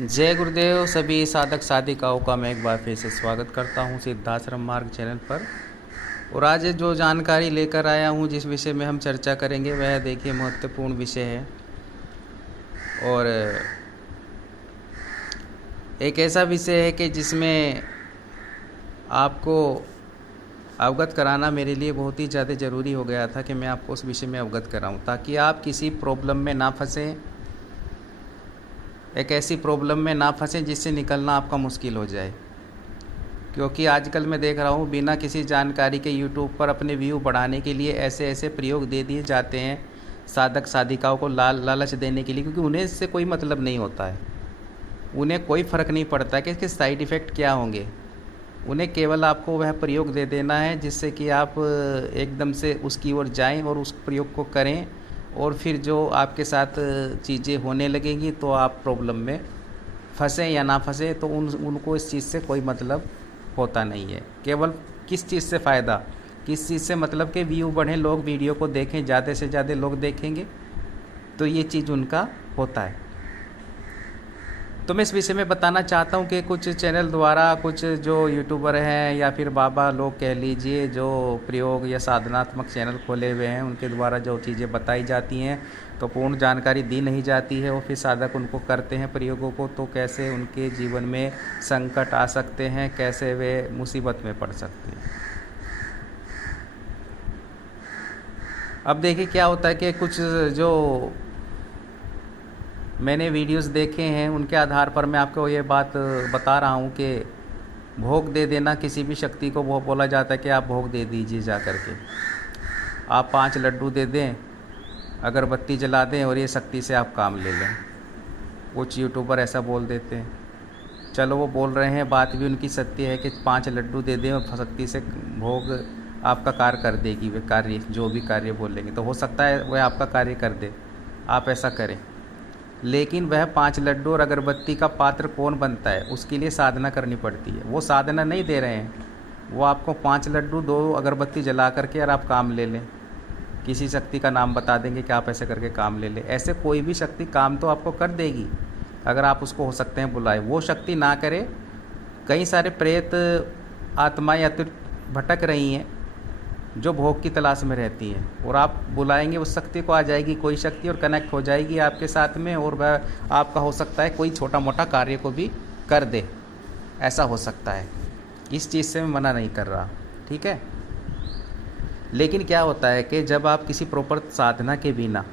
जय गुरुदेव। सभी साधक साधिकाओं का मैं एक बार फिर से स्वागत करता हूं सिद्धाश्रम मार्ग चैनल पर। और आज जो जानकारी लेकर आया हूं, जिस विषय में हम चर्चा करेंगे, वह देखिए महत्वपूर्ण विषय है और एक ऐसा विषय है कि जिसमें आपको अवगत कराना मेरे लिए बहुत ही ज़्यादा ज़रूरी हो गया था कि मैं आपको उस विषय में अवगत कराऊं, ताकि आप किसी प्रॉब्लम में ना फंसें, एक ऐसी प्रॉब्लम में ना फंसें जिससे निकलना आपका मुश्किल हो जाए। क्योंकि आजकल मैं देख रहा हूँ बिना किसी जानकारी के यूट्यूब पर अपने व्यू बढ़ाने के लिए ऐसे ऐसे प्रयोग दे दिए जाते हैं साधक साधिकाओं को लालच देने के लिए, क्योंकि उन्हें इससे कोई मतलब नहीं होता है। उन्हें कोई फ़र्क नहीं पड़ता कि इसके साइड इफ़ेक्ट क्या होंगे। उन्हें केवल आपको वह प्रयोग दे देना है जिससे कि आप एकदम से उसकी ओर जाएं और उस प्रयोग को करें, और फिर जो आपके साथ चीज़ें होने लगेंगी तो आप प्रॉब्लम में फंसें या ना फंसें, तो उनको इस चीज़ से कोई मतलब होता नहीं है। केवल किस चीज़ से फ़ायदा, किस चीज़ से मतलब कि व्यू बढ़ें, लोग वीडियो को देखें, ज़्यादा से ज़्यादा लोग देखेंगे, तो ये चीज़ उनका होता है। तो मैं इस विषय में बताना चाहता हूँ कि कुछ चैनल द्वारा, कुछ जो यूट्यूबर हैं या फिर बाबा लोग कह लीजिए, जो प्रयोग या साधनात्मक चैनल खोले हुए हैं, उनके द्वारा जो चीज़ें बताई जाती हैं तो पूर्ण जानकारी दी नहीं जाती है, और फिर साधक उनको करते हैं प्रयोगों को, तो कैसे उनके जीवन में संकट आ सकते हैं, कैसे वे मुसीबत में पड़ सकते हैं। अब देखिए क्या होता है कि कुछ जो मैंने वीडियोस देखे हैं उनके आधार पर मैं आपको ये बात बता रहा हूँ कि भोग दे देना किसी भी शक्ति को, वो बोला जाता है कि आप भोग दे दीजिए, जा कर के आप 5 लड्डू दे दें, अगरबत्ती जला दें और ये शक्ति से आप काम ले लें। कुछ यूट्यूबर ऐसा बोल देते हैं। चलो वो बोल रहे हैं, बात भी उनकी सत्य है कि 5 लड्डू दे दें और शक्ति से भोग आपका कार्य कर देगी। वे कार्य जो भी कार्य बोलेंगे तो हो सकता है वह आपका कार्य कर दे, आप ऐसा करें। लेकिन वह 5 लड्डू और अगरबत्ती का पात्र कौन बनता है, उसके लिए साधना करनी पड़ती है। वो साधना नहीं दे रहे हैं, वो आपको 5 लड्डू 2 अगरबत्ती जला करके और आप काम ले लें, किसी शक्ति का नाम बता देंगे कि आप ऐसे करके काम ले लें। ऐसे कोई भी शक्ति काम तो आपको कर देगी अगर आप उसको हो सकते हैं बुलाए। वो शक्ति ना करे, कई सारे प्रेत आत्माएं भटक रही हैं जो भोग की तलाश में रहती हैं, और आप बुलाएंगे उस शक्ति को, आ जाएगी कोई शक्ति और कनेक्ट हो जाएगी आपके साथ में, और वह आपका हो सकता है कोई छोटा मोटा कार्य को भी कर दे। ऐसा हो सकता है, इस चीज़ से मैं मना नहीं कर रहा, ठीक है। लेकिन क्या होता है कि जब आप किसी प्रॉपर साधना के बिना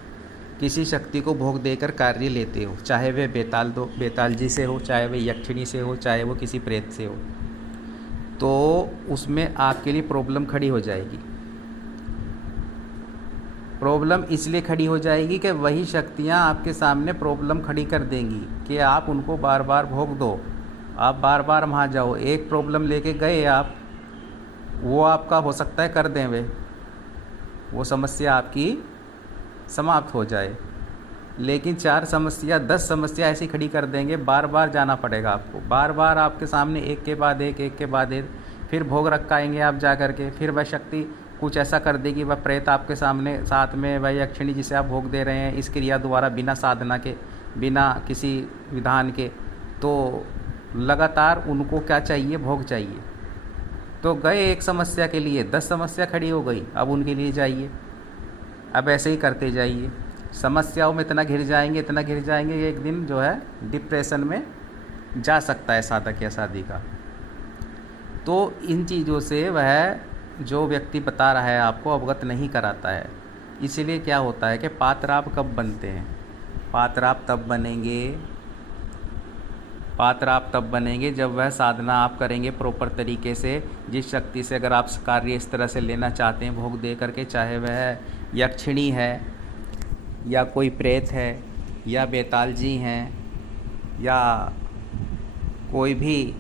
किसी शक्ति को भोग देकर कार्य लेते हो, चाहे वह बेताल जी से हो, चाहे वह यक्षिणी से हो, चाहे वो किसी प्रेत से हो, तो उसमें आपके लिए प्रॉब्लम खड़ी हो जाएगी। प्रॉब्लम इसलिए खड़ी हो जाएगी कि वही शक्तियाँ आपके सामने प्रॉब्लम खड़ी कर देंगी कि आप उनको बार बार भोग दो, आप बार बार वहाँ जाओ। एक प्रॉब्लम लेके गए आप, वो आपका हो सकता है कर दें वो समस्या आपकी समाप्त हो जाए, लेकिन 4 समस्या 10 समस्या ऐसी खड़ी कर देंगे। बार बार जाना पड़ेगा आपको, बार बार आपके सामने एक के बाद एक, फिर भोग रखाएंगे आप जा कर के। फिर वह शक्ति कुछ ऐसा कर देगी, वह प्रेत आपके सामने साथ में, वह यक्षिणी जिसे आप भोग दे रहे हैं इस क्रिया द्वारा, बिना साधना के, बिना किसी विधान के, तो लगातार उनको क्या चाहिए, भोग चाहिए। तो गए एक समस्या के लिए, 10 समस्या खड़ी हो गई, अब उनके लिए जाइए। अब ऐसे ही करते जाइए, समस्याओं में इतना घिर जाएंगे एक दिन जो है डिप्रेशन में जा सकता है साधक या साधिका। तो इन चीज़ों से वह जो व्यक्ति बता रहा है आपको अवगत नहीं कराता है। इसीलिए क्या होता है कि पात्र आप कब बनते हैं, पात्र आप तब बनेंगे जब वह साधना आप करेंगे प्रॉपर तरीके से, जिस शक्ति से अगर आप कार्य इस तरह से लेना चाहते हैं भोग दे करके, चाहे वह यक्षिणी है या कोई प्रेत है या बेताल जी हैं या कोई भी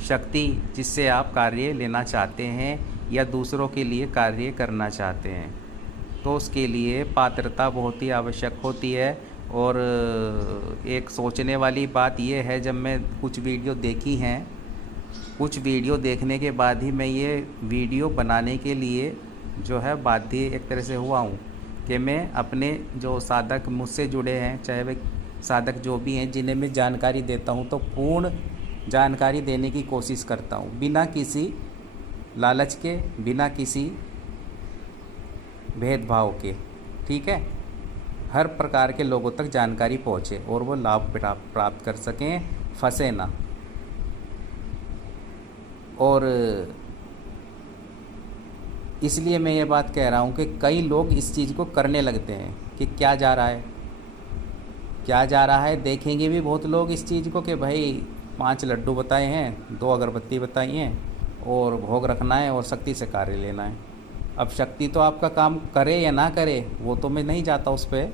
शक्ति जिससे आप कार्य लेना चाहते हैं या दूसरों के लिए कार्य करना चाहते हैं, तो उसके लिए पात्रता बहुत ही आवश्यक होती है। और एक सोचने वाली बात यह है, जब मैं कुछ वीडियो देखी हैं, कुछ वीडियो देखने के बाद ही मैं ये वीडियो बनाने के लिए जो है बाध्य एक तरह से हुआ हूँ कि मैं अपने जो साधक मुझसे जुड़े हैं, चाहे वे साधक जो भी हैं जिन्हें मैं जानकारी देता हूँ तो पूर्ण जानकारी देने की कोशिश करता हूँ, बिना किसी लालच के, बिना किसी भेदभाव के। ठीक है, हर प्रकार के लोगों तक जानकारी पहुँचे और वो लाभ प्राप्त कर सकें, फंसे ना। और इसलिए मैं ये बात कह रहा हूँ कि कई लोग इस चीज़ को करने लगते हैं कि क्या जा रहा है, क्या जा रहा है। देखेंगे भी बहुत लोग इस चीज़ को कि भाई 5 लड्डू बताए हैं, 2 अगरबत्ती बताई हैं और भोग रखना है और शक्ति से कार्य लेना है। अब शक्ति तो आपका काम करे या ना करे वो तो मैं नहीं जाता उस पर,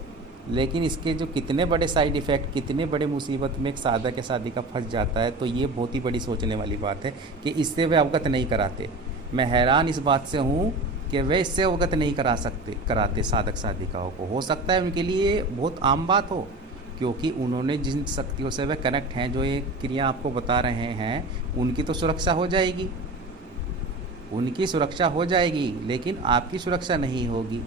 लेकिन इसके जो कितने बड़े साइड इफ़ेक्ट, कितने बड़े मुसीबत में एक साधक या साधिका फंस जाता है, तो ये बहुत ही बड़ी सोचने वाली बात है कि इससे वे अवगत नहीं कराते। मैं हैरान इस बात से हूँ कि वे इससे अवगत नहीं कराते साधक साधिकाओं को। हो सकता है उनके लिए बहुत आम बात हो, क्योंकि उन्होंने जिन शक्तियों से वे कनेक्ट हैं, जो ये क्रिया आपको बता रहे हैं, उनकी तो सुरक्षा हो जाएगी, उनकी सुरक्षा हो जाएगी, लेकिन आपकी सुरक्षा नहीं होगी।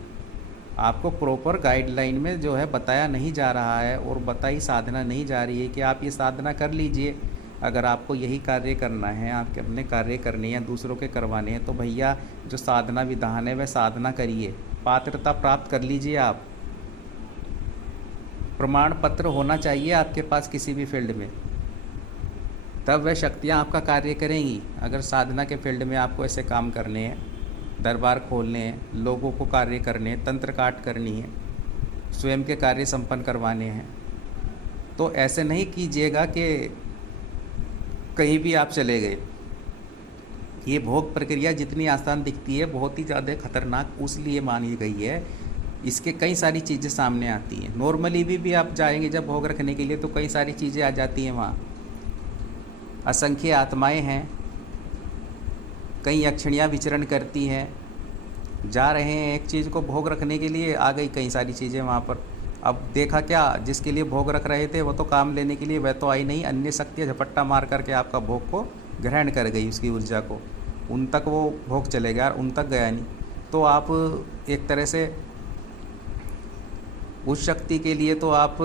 आपको प्रॉपर गाइडलाइन में जो है बताया नहीं जा रहा है और बताई साधना नहीं जा रही है कि आप ये साधना कर लीजिए। अगर आपको यही कार्य करना है, आपके अपने कार्य करने हैं, दूसरों के करवाने हैं, तो भैया जो साधना विधान है वह साधना करिए, पात्रता प्राप्त कर लीजिए। आप प्रमाण पत्र होना चाहिए आपके पास किसी भी फील्ड में, तब वह शक्तियाँ आपका कार्य करेंगी। अगर साधना के फील्ड में आपको ऐसे काम करने हैं, दरबार खोलने हैं, लोगों को कार्य करने हैं, तंत्र काट करनी है, स्वयं के कार्य संपन्न करवाने हैं, तो ऐसे नहीं कीजिएगा कि कहीं भी आप चले गए। ये भोग प्रक्रिया जितनी आसान दिखती है, बहुत ही ज़्यादा खतरनाक उसलिए मानी गई है, इसके कई सारी चीज़ें सामने आती हैं। नॉर्मली भी आप जाएंगे जब भोग रखने के लिए तो कई सारी चीज़ें आ जाती हैं वहाँ। असंख्य आत्माएं हैं, कई यक्षिणियाँ विचरण करती हैं, जा रहे हैं एक चीज़ को भोग रखने के लिए, आ गई कई सारी चीज़ें वहाँ पर। अब देखा क्या, जिसके लिए भोग रख रहे थे वो तो काम लेने के लिए, वह तो आई नहीं, अन्य शक्तियाँ झपट्टा मार करके आपका भोग को ग्रहण कर गई, उसकी ऊर्जा को, उन तक वो भोग चले गया और उन तक गया नहीं। तो आप एक तरह से उस शक्ति के लिए तो आप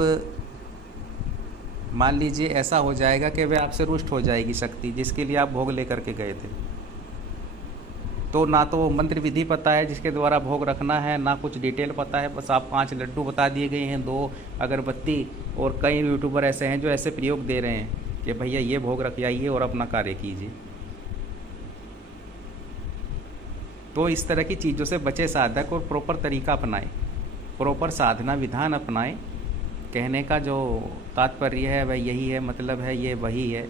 मान लीजिए ऐसा हो जाएगा कि वह आपसे रुष्ट हो जाएगी शक्ति, जिसके लिए आप भोग लेकर के गए थे। तो ना तो मंत्र विधि पता है जिसके द्वारा भोग रखना है, ना कुछ डिटेल पता है, बस आप 5 लड्डू बता दिए गए हैं, 2 अगरबत्ती, और कई यूट्यूबर ऐसे हैं जो ऐसे प्रयोग दे रहे हैं कि भैया ये भोग रख जाइए और अपना कार्य कीजिए। तो इस तरह की चीज़ों से बचे साधक और प्रॉपर तरीका अपनाएं, प्रॉपर साधना विधान अपनाएं। कहने का जो तात्पर्य है वह यही है, मतलब है ये वही है।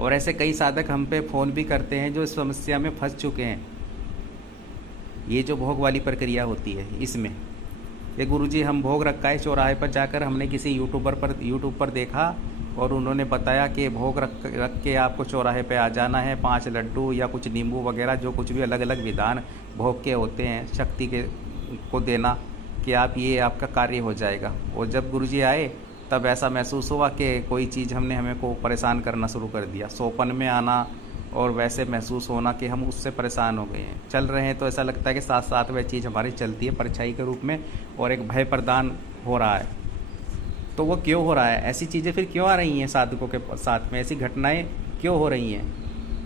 और ऐसे कई साधक हम पे फ़ोन भी करते हैं जो इस समस्या में फंस चुके हैं। ये जो भोग वाली प्रक्रिया होती है इसमें, ये गुरुजी हम भोग रखा है, चौराहे पर जाकर हमने किसी यूट्यूब पर देखा और उन्होंने बताया कि भोग रख के आपको चौराहे पे आ जाना है, 5 लड्डू या कुछ नींबू वगैरह, जो कुछ भी अलग अलग विधान भोग के होते हैं, शक्ति के को देना कि आप ये आपका कार्य हो जाएगा। और जब गुरुजी आए तब ऐसा महसूस हुआ कि कोई चीज़ हमें को परेशान करना शुरू कर दिया। सोपन में आना और वैसे महसूस होना कि हम उससे परेशान हो गए हैं। चल रहे हैं तो ऐसा लगता है कि साथ साथ वह चीज़ हमारी चलती है परछाई के रूप में, और एक भय प्रदान हो रहा है। तो वो क्यों हो रहा है? ऐसी चीज़ें फिर क्यों आ रही हैं साधकों के साथ में, ऐसी घटनाएँ क्यों हो रही हैं?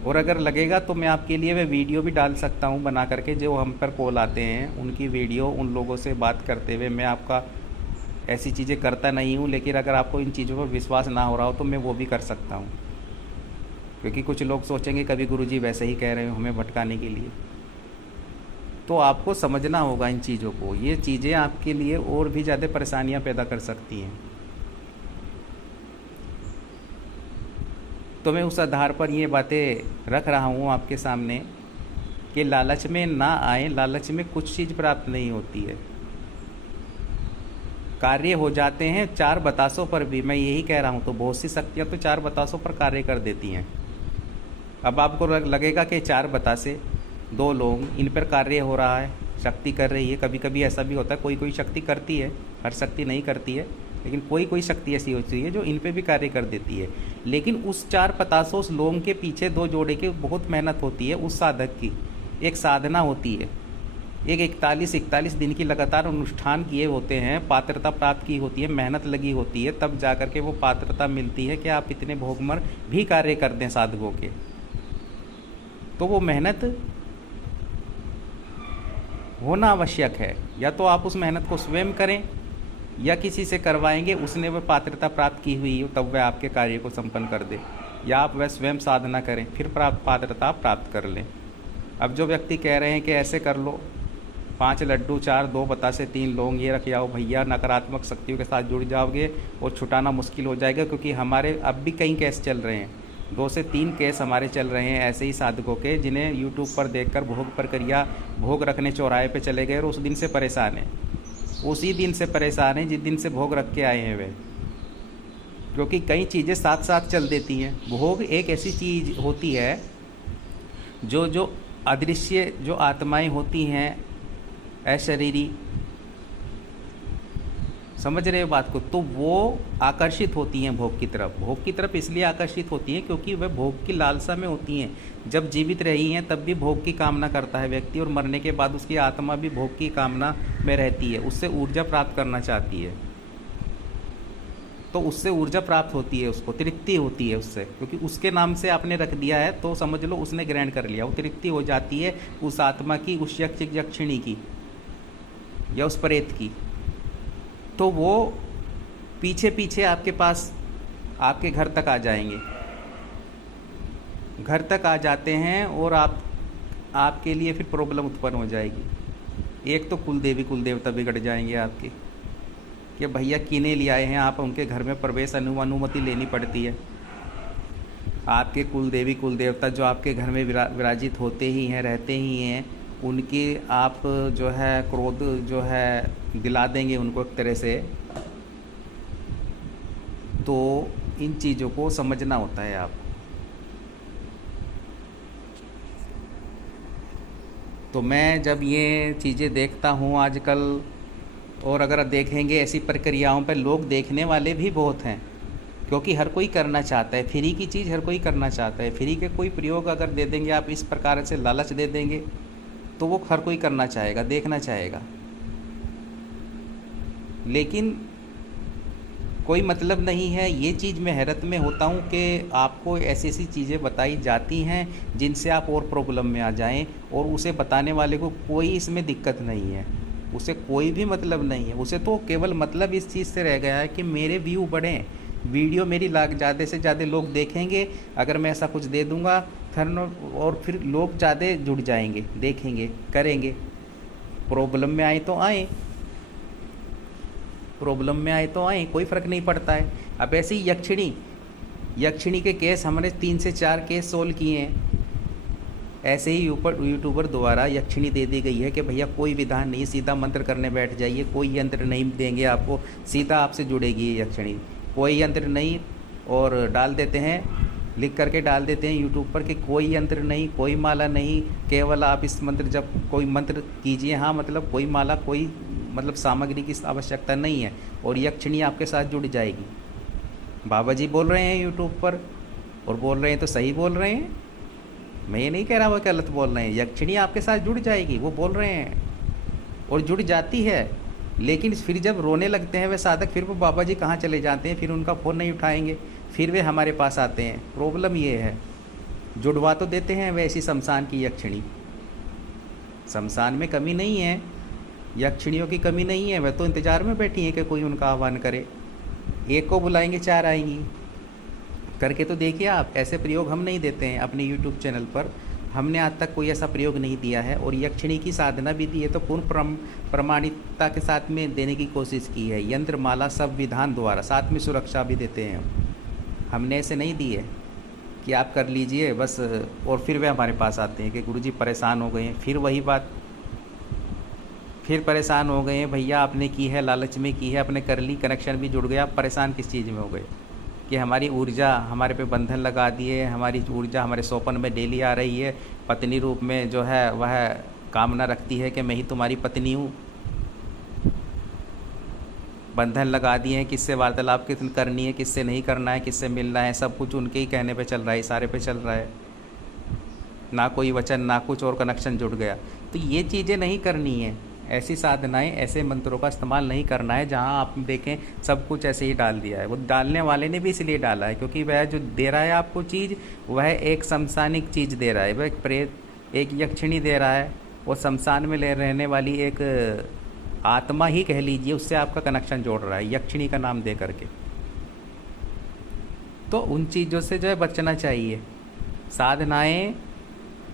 और अगर लगेगा तो मैं आपके लिए वह वीडियो भी डाल सकता हूँ बना करके, जो हम पर कॉल आते हैं उनकी वीडियो, उन लोगों से बात करते हुए। मैं आपका ऐसी चीज़ें करता नहीं हूँ, लेकिन अगर आपको इन चीज़ों पर विश्वास ना हो रहा हो तो मैं वो भी कर सकता हूँ, क्योंकि कुछ लोग सोचेंगे कभी गुरुजी वैसे ही कह रहे हो हमें भटकाने के लिए। तो आपको समझना होगा इन चीज़ों को, ये चीज़ें आपके लिए और भी ज़्यादा परेशानियाँ पैदा कर सकती हैं। तो मैं उस आधार पर ये बातें रख रहा हूँ आपके सामने कि लालच में ना आए। लालच में कुछ चीज़ प्राप्त नहीं होती है, कार्य हो जाते हैं 4 बतासों पर भी। मैं यही कह रहा हूँ, तो बहुत सी शक्तियाँ तो 4 बतासों पर कार्य कर देती हैं। अब आपको लगेगा कि 4 बतासे 2 लोग, इन पर कार्य हो रहा है, शक्ति कर रही है। कभी कभी ऐसा भी होता है, कोई शक्ति करती है, हर शक्ति नहीं करती है, लेकिन कोई शक्ति ऐसी होती है जो इन पे भी कार्य कर देती है। लेकिन उस 4 बतासों, उस लोग के पीछे 2 जोड़े की बहुत मेहनत होती है। उस साधक की एक साधना होती है, एक 41 दिन की लगातार अनुष्ठान किए होते हैं, पात्रता प्राप्त की होती है, मेहनत लगी होती है, तब जा कर के वो पात्रता मिलती है कि आप इतने भोगमर भी कार्य कर दें साधकों के। तो वो मेहनत होना आवश्यक है। या तो आप उस मेहनत को स्वयं करें या किसी से करवाएंगे, उसने वह पात्रता प्राप्त की हुई हो तब वह आपके कार्य को संपन्न कर दे, या आप वह स्वयं साधना करें फिर पात्रता प्राप्त कर लें। अब जो व्यक्ति कह रहे हैं कि ऐसे कर लो, 5 लड्डू 4 2 बतासे 3 लौंग ये रख आओ भैया, नकारात्मक शक्तियों के साथ जुड़ जाओगे और छुटाना मुश्किल हो जाएगा। क्योंकि हमारे अब भी कई केस चल रहे हैं, 2 से 3 केस हमारे चल रहे हैं ऐसे ही साधकों के, जिन्हें यूट्यूब पर देखकर भोग प्रक्रिया भोग रखने चौराहे पे चले गए और उस दिन से परेशान हैं, उसी दिन से परेशान हैं जिस दिन से भोग रख के आए हैं वे। क्योंकि कई चीज़ें साथ साथ चल देती हैं। भोग एक ऐसी चीज़ होती है जो अदृश्य जो आत्माएं होती हैं, अशरीरी, समझ रहे हो बात को, तो वो आकर्षित होती हैं भोग की तरफ। भोग की तरफ इसलिए आकर्षित होती हैं क्योंकि वह भोग की लालसा में होती हैं। जब जीवित रही हैं तब भी भोग की कामना करता है व्यक्ति, और मरने के बाद उसकी आत्मा भी भोग की कामना में रहती है, उससे ऊर्जा प्राप्त करना चाहती है। तो उससे ऊर्जा प्राप्त होती है, उसको तृप्ति होती है उससे, क्योंकि उसके नाम से आपने रख दिया है तो समझ लो उसने ग्रहण कर लिया। वो तृप्ति हो जाती है उस आत्मा की, उस यक्षिणी की या उस प्रेत की। तो वो पीछे पीछे आपके पास, आपके घर तक आ जाएंगे, घर तक आ जाते हैं और आपके लिए फिर प्रॉब्लम उत्पन्न हो जाएगी। एक तो कुल देवी कुल देवता बिगड़ जाएंगे आपके, कि भैया किने ले आए हैं आप, उनके घर में प्रवेश अनुमति लेनी पड़ती है। आपके कुल देवी कुल देवता जो आपके घर में विराजित होते ही हैं, रहते ही हैं, उनके आप जो है क्रोध जो है दिला देंगे उनको एक तरह से। तो इन चीज़ों को समझना होता है आप। तो मैं जब ये चीज़ें देखता हूँ आजकल, और अगर देखेंगे ऐसी प्रक्रियाओं पर लोग देखने वाले भी बहुत हैं, क्योंकि हर कोई करना चाहता है, फ्री की चीज़ हर कोई करना चाहता है। फ्री के कोई प्रयोग अगर दे देंगे आप, इस प्रकार से लालच दे देंगे, तो वो हर कोई करना चाहेगा, देखना चाहेगा। लेकिन कोई मतलब नहीं है। ये चीज़ मैं हैरत में होता हूँ कि आपको ऐसी ऐसी चीज़ें बताई जाती हैं जिनसे आप और प्रॉब्लम में आ जाएं, और उसे बताने वाले को कोई इसमें दिक्कत नहीं है, उसे कोई भी मतलब नहीं है। उसे तो केवल मतलब इस चीज़ से रह गया है कि मेरे व्यू बढ़ें, वीडियो मेरी ज़्यादा से ज़्यादा लोग देखेंगे अगर मैं ऐसा कुछ दे दूँगा, और फिर लोग ज़्यादा जुड़ जाएंगे, देखेंगे, करेंगे। प्रॉब्लम में आए तो आए, प्रॉब्लम में आए तो आए, कोई फ़र्क नहीं पड़ता है। अब ऐसे ही यक्षिणी के केस हमने 3 से 4 केस सोल्व किए हैं। ऐसे ही यूट्यूबर द्वारा यक्षिणी दे दी गई है कि भैया कोई विधान नहीं, सीधा मंत्र करने बैठ जाइए, कोई यंत्र नहीं देंगे आपको, सीधा आपसे जुड़ेगी ये यक्षिणी, कोई यंत्र नहीं। और डाल देते हैं, लिख करके डाल देते हैं यूट्यूब पर कि कोई यंत्र नहीं, कोई माला नहीं, केवल आप इस मंत्र जब कोई मंत्र कीजिए। हाँ, मतलब कोई माला, कोई मतलब सामग्री की आवश्यकता नहीं है, और यक्षिणी आपके साथ जुड़ जाएगी। बाबा जी बोल रहे हैं यूट्यूब पर, और बोल रहे हैं तो सही बोल रहे हैं, मैं ये नहीं कह रहा वो गलत बोल रहे हैं। यक्षिणी आपके साथ जुड़ जाएगी, वो बोल रहे हैं, और जुड़ जाती है। लेकिन फिर जब रोने लगते हैं वे साधक, फिर वो बाबा जी कहाँ चले जाते हैं, फिर उनका फ़ोन नहीं उठाएंगे, फिर वे हमारे पास आते हैं। प्रॉब्लम ये है, जुड़वा तो देते हैं वैसी शमशान की यक्षिणी, शमशान में कमी नहीं है, यक्षिणियों की कमी नहीं है, वह तो इंतज़ार में बैठी हैं कि कोई उनका आह्वान करे। एक को बुलाएंगे 4 आएंगी। करके तो देखिए आप, ऐसे प्रयोग हम नहीं देते हैं अपने यूट्यूब चैनल पर, हमने आज तक कोई ऐसा प्रयोग नहीं दिया है। और यक्षिणी की साधना भी दी है तो पूर्ण प्रमाणिकता के साथ में देने की कोशिश की है, यंत्र माला सब विधान द्वारा, साथ में सुरक्षा भी देते हैं। हमने ऐसे नहीं दी है कि आप कर लीजिए बस, और फिर वे हमारे पास आते हैं कि गुरुजी परेशान हो गए हैं। फिर वही बात, फिर परेशान हो गए हैं भैया, आपने की है, लालच में की है, आपने कर ली, कनेक्शन भी जुड़ गया, आप परेशान किस चीज़ में हो गए कि हमारी ऊर्जा हमारे पे बंधन लगा दिए, हमारी ऊर्जा हमारे सोपन में डेली आ रही है, पत्नी रूप में जो है वह कामना रखती है कि मैं ही तुम्हारी पत्नी हूँ। बंधन लगा दिए हैं, किससे वार्तालाप कितनी करनी है, किससे नहीं करना है, किससे मिलना है, सब कुछ उनके ही कहने पे चल रहा है, इशारे पे चल रहा है, ना कोई वचन ना कुछ, और कनेक्शन जुड़ गया। तो ये चीज़ें नहीं करनी है, ऐसी साधनाएं, ऐसे मंत्रों का इस्तेमाल नहीं करना है जहाँ आप देखें सब कुछ ऐसे ही डाल दिया है। वो डालने वाले ने भी इसलिए डाला है क्योंकि वह जो दे रहा है आपको चीज़, वह एक शमशानिक चीज़ दे रहा है, वह एक प्रेत, एक यक्षिणी दे रहा है, वो शमशान में ले रहने वाली एक आत्मा ही कह लीजिए, उससे आपका कनेक्शन जोड़ रहा है यक्षिणी का नाम दे करके। तो उन चीज़ों से जो है बचना चाहिए। साधनाएं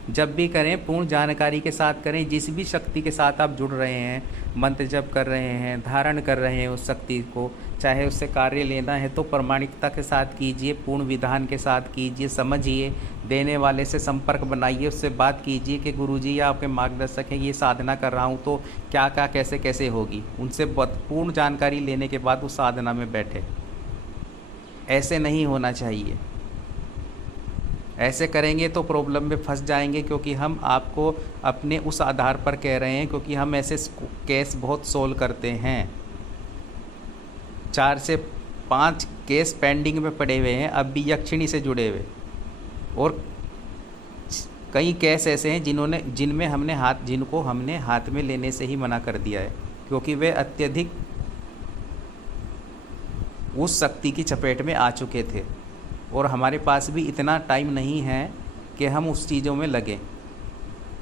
जब भी करें पूर्ण जानकारी के साथ करें। जिस भी शक्ति के साथ आप जुड़ रहे हैं, मंत्र जप कर रहे हैं, धारण कर रहे हैं उस शक्ति को, चाहे उससे कार्य लेना है तो प्रामाणिकता के साथ कीजिए, पूर्ण विधान के साथ कीजिए, समझिए, देने वाले से संपर्क बनाइए, उससे बात कीजिए कि गुरुजी या आपके मार्गदर्शक हैं, ये साधना कर रहा हूँ तो क्या क्या कैसे कैसे होगी। उनसे पूर्ण जानकारी लेने के बाद उस साधना में बैठे। ऐसे नहीं होना चाहिए। ऐसे करेंगे तो प्रॉब्लम में फंस जाएंगे, क्योंकि हम आपको अपने उस आधार पर कह रहे हैं, क्योंकि हम ऐसे केस बहुत सोल्व करते हैं। 4 से 5 केस पेंडिंग में पड़े हुए हैं अब भी यक्षिणी से जुड़े हुए, और कई केस ऐसे हैं जिनको हमने हाथ में लेने से ही मना कर दिया है, क्योंकि वे अत्यधिक उस शक्ति की चपेट में आ चुके थे, और हमारे पास भी इतना टाइम नहीं है कि हम उस चीज़ों में लगें,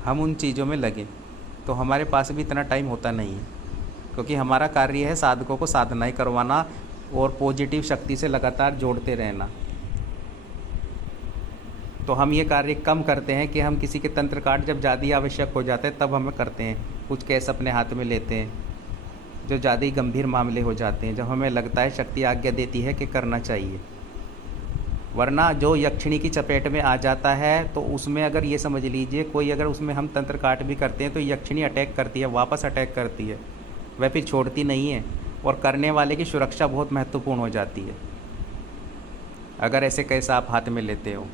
हम उन चीज़ों में लगें, तो हमारे पास भी इतना टाइम होता नहीं है, क्योंकि हमारा कार्य है साधकों को साधनाएं करवाना और पॉजिटिव शक्ति से लगातार जोड़ते रहना। तो हम ये कार्य कम करते हैं कि हम किसी के तंत्र काट जब ज़्यादा ही आवश्यक हो जाता है तब हमें करते हैं, कुछ केस अपने हाथ में लेते हैं जो ज़्यादा ही गंभीर मामले हो जाते हैं, जब हमें लगता है शक्ति आज्ञा देती है कि करना चाहिए। वरना जो यक्षिणी की चपेट में आ जाता है तो उसमें अगर ये समझ लीजिए कोई अगर उसमें हम तंत्र काट भी करते हैं तो यक्षिणी अटैक करती है, वापस अटैक करती है, वह फिर छोड़ती नहीं है, और करने वाले की सुरक्षा बहुत महत्वपूर्ण हो जाती है अगर ऐसे कैसा आप हाथ में लेते हो,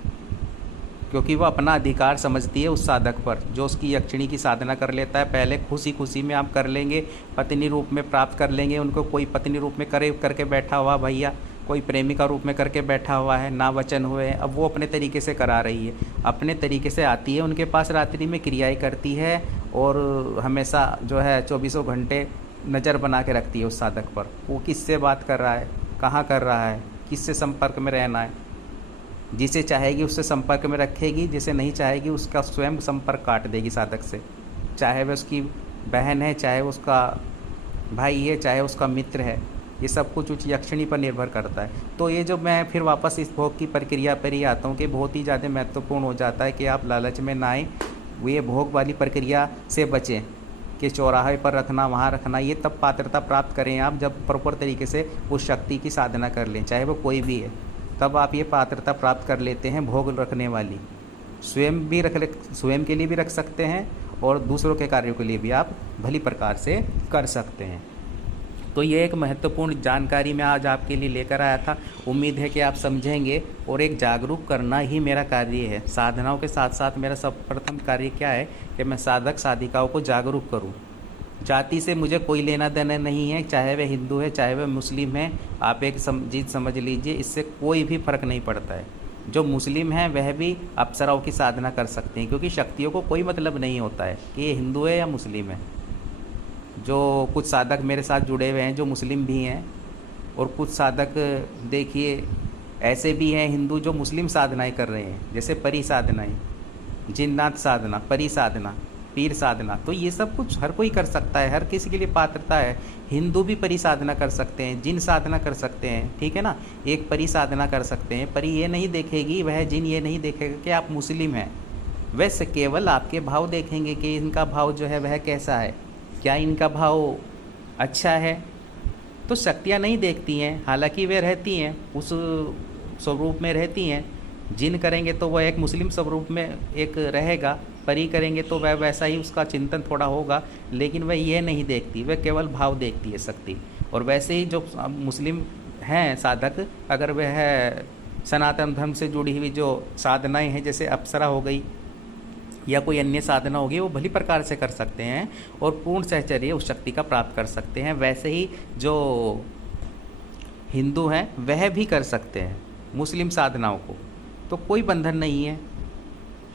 क्योंकि वह अपना अधिकार समझती है उस साधक पर जो उसकी यक्षिणी की साधना कर लेता है। पहले खुशी खुशी में आप कर लेंगे, पत्नी रूप में प्राप्त कर लेंगे उनको, कोई पत्नी रूप में करके बैठा हुआ भैया, कोई प्रेमिका रूप में करके बैठा हुआ है, ना वचन हुए हैं, अब वो अपने तरीके से करा रही है, अपने तरीके से आती है उनके पास, रात्रि में क्रियाएं करती है, और हमेशा जो है 24 घंटे नज़र बना के रखती है उस साधक पर, वो किससे बात कर रहा है, कहाँ कर रहा है, किससे संपर्क में रहना है। जिसे चाहेगी उससे संपर्क में रखेगी, जिसे नहीं चाहेगी उसका स्वयं संपर्क काट देगी साधक से, चाहे वह उसकी बहन है, चाहे उसका भाई है, चाहे उसका मित्र है, ये सब कुछ उस यक्षिणी पर निर्भर करता है। तो ये जो मैं फिर वापस इस भोग की प्रक्रिया पर ही आता हूँ कि बहुत ही ज़्यादा महत्वपूर्ण हो जाता है कि आप लालच में ना आए, ये भोग वाली प्रक्रिया से बचें कि चौराहे पर रखना, वहाँ रखना, ये तब पात्रता प्राप्त करें आप जब प्रॉपर तरीके से उस शक्ति की साधना कर लें, चाहे वो कोई भी है, तब आप ये पात्रता प्राप्त कर लेते हैं भोग रखने वाली। स्वयं के लिए भी रख सकते हैं और दूसरों के कार्यों के लिए भी आप भली प्रकार से कर सकते हैं। तो ये एक महत्वपूर्ण जानकारी मैं आज आपके लिए लेकर आया था। उम्मीद है कि आप समझेंगे, और एक जागरूक करना ही मेरा कार्य है। साधनाओं के साथ साथ मेरा सर्वप्रथम कार्य क्या है कि मैं साधक साधिकाओं को जागरूक करूं। जाति से मुझे कोई लेना देना नहीं है, चाहे वह हिंदू है चाहे वह मुस्लिम है, आप एक चीज़ समझ लीजिए, इससे कोई भी फर्क नहीं पड़ता है। जो मुस्लिम हैं वह भी अप्सराओं की साधना कर सकते हैं, क्योंकि शक्तियों को कोई मतलब नहीं होता है कि ये हिंदू है या मुस्लिम है। जो कुछ साधक मेरे साथ जुड़े हुए हैं जो मुस्लिम भी हैं, और कुछ साधक देखिए ऐसे भी हैं हिंदू जो मुस्लिम साधनाएं कर रहे हैं, जैसे परी साधनाएं, जिन्नात साधना, परी साधना, पीर साधना। तो ये सब कुछ हर कोई कर सकता है, हर किसी के लिए पात्रता है। हिंदू भी परी साधना कर सकते हैं, जिन साधना कर सकते हैं, ठीक है ना। एक परी साधना कर सकते हैं, परी ये नहीं देखेगी, वह जिन ये नहीं देखेगा कि आप मुस्लिम हैं, वैसे केवल आपके भाव देखेंगे कि इनका भाव जो है वह कैसा है, क्या इनका भाव अच्छा है। तो शक्तियाँ नहीं देखती हैं, हालांकि वे रहती हैं उस स्वरूप में रहती हैं। जिन करेंगे तो वह एक मुस्लिम स्वरूप में एक रहेगा, परी करेंगे तो वह वैसा ही उसका चिंतन थोड़ा होगा, लेकिन वह ये नहीं देखती, वह केवल भाव देखती है शक्ति। और वैसे ही जो मुस्लिम हैं साधक, अगर वह सनातन धर्म से जुड़ी हुई जो साधनाएं हैं, जैसे अप्सरा हो गई या कोई अन्य साधना होगी, वो भली प्रकार से कर सकते हैं और पूर्ण सहचर्य उस शक्ति का प्राप्त कर सकते हैं। वैसे ही जो हिंदू हैं वह भी कर सकते हैं मुस्लिम साधनाओं को, तो कोई बंधन नहीं है।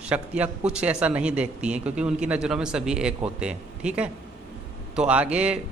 शक्तियाँ कुछ ऐसा नहीं देखती हैं, क्योंकि उनकी नज़रों में सभी एक होते हैं। ठीक है, तो आगे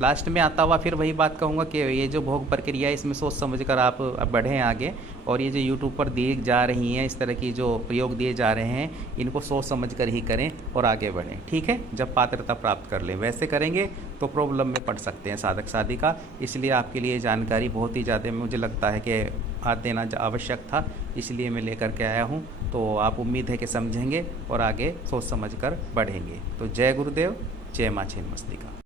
लास्ट में आता हुआ फिर वही बात कहूँगा कि ये जो भोग प्रक्रिया है इसमें सोच समझ कर आप अब बढ़ें आगे, और ये जो यूट्यूब पर दी जा रही हैं इस तरह की जो प्रयोग दिए जा रहे हैं इनको सोच समझ कर ही करें और आगे बढ़ें। ठीक है, जब पात्रता प्राप्त कर लें, वैसे करेंगे तो प्रॉब्लम में पड़ सकते हैं साधक साधिका। इसलिए आपके लिए जानकारी बहुत ही ज़्यादा मुझे लगता है कि आज देना आवश्यक था, इसलिए मैं लेकर के आया हूँ। तो आप उम्मीद है कि समझेंगे और आगे सोच समझ कर बढ़ेंगे। तो जय गुरुदेव, जय माँ छिन्नमस्तिका।